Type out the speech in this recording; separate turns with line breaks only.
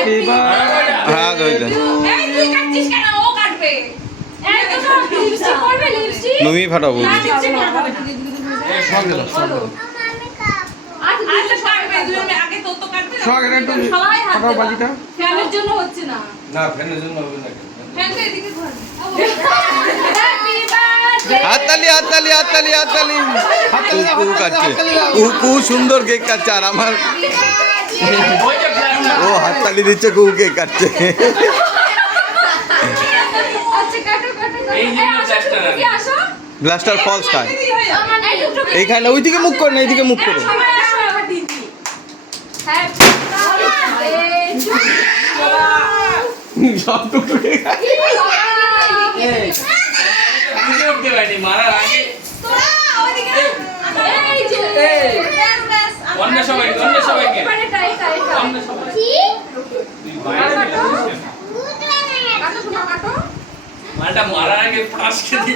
Happy birthday
হ্যাঁ ধরলে
এই তুই কাটছিস কেন? ও কাটবে। এই তো সব লিপস্টিক করবে লিপস্টিক
তুমি ফাটাবো।
না লিপস্টিক না। কাটবে দুজনে আগে তোর তো কাটবে না।
সোহাগ এটা একটু
সবাই হাত
ফাটাও
দেবা।
বাজিটা।
ফ্যানের জন্য হচ্ছে না।
না ফ্যানের জন্য হবে না।
ফ্যানটা এদিকে ঘোর হ্যাপি বার্থডে
হাততালি হাততালি হাততালি হাততালি। কু কু কাটছে সুন্দর কেক কাটছে আর আমার। ও হাততালি দিচ্ছে কেক কাটছে।
আচ্ছা
ব্লাস্টার ফলস খায়। এইখানে ওইদিকে মুখ করে না এইদিকে মুখ করে।
সব টুকটুকে
মারার আগে। অন্য সবাইকে অন্য সবাইকে। অন্য সবাই। মালটা মারার আগে ফাঁস খেতে